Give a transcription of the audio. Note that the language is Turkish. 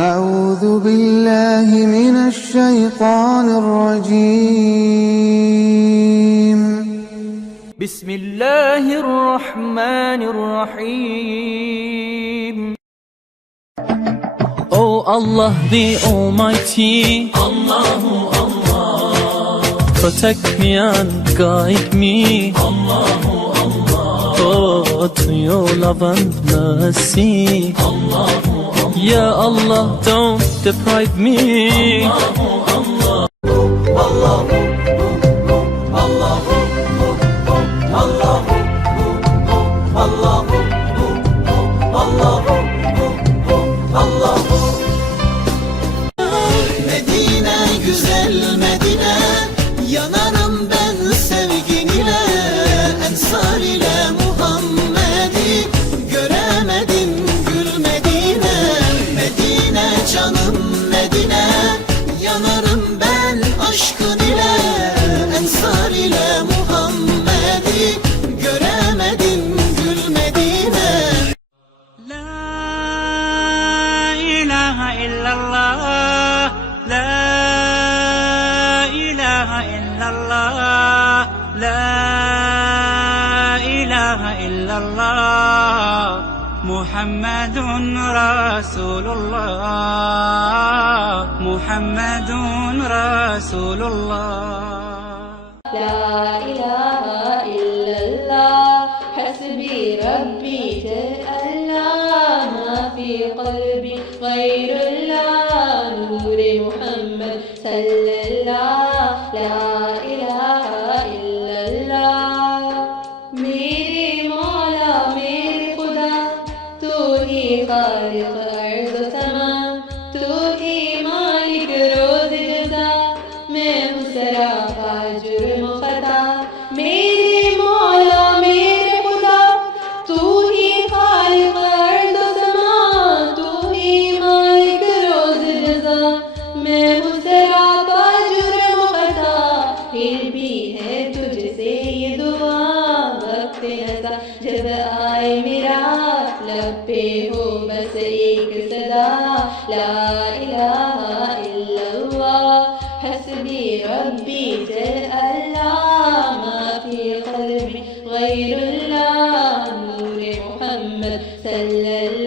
أعوذ بالله من الشيطان الرجيم بسم الله الرحمن الرحيم. Oh Allah the Almighty, Allahu Allah, protect me and guide me, Allahu Allah, oh, to your love and mercy, Allahu Allah, Ya Allah don't deprive me, Allahu Allah, Allahu Allahu Allahu Allahu Allahu Allahu. Medine, güzel Medine, yanarım ben sevgin ile. Ensar ile Muhammed'i göremedim gül Medine. Medine canım Medine, yanarım ben aşkın ile. Ensar ile Muhammed'i göremedim gül Medine. La ilahe illallah, la ilahe illallah, la ilahe illallah, Muhammedun Resulullah, Muhammedun Resulullah. لا إله إلا الله حسبي ربي تألى ما في قلبي غير الله نور محمد صلى الله لا إله إلا الله मेरे मौला मेरे खुदा तू ही खालिक अर्ज़ समा तू ही मालिक रोज़ जज़ा मैं हूँ सरापा जुर्म खता मेरे मौला मेरे खुदा तू ही खालिक अर्ज़ समा तू ही मालिक रोज़ जज़ा मैं हूँ सरापा जुर्म खता फिर भी है तुझसे ये दुआ वक्त नज़ा जब आए मेरा लब पे हो बस एक सदा ला इलाहा इल्लल्लाह हस्बी रब्बी जल अल्लाह मा फी क़ल्बी गैरुल्लाह नूर मुहम्मद सल्लल्लाहु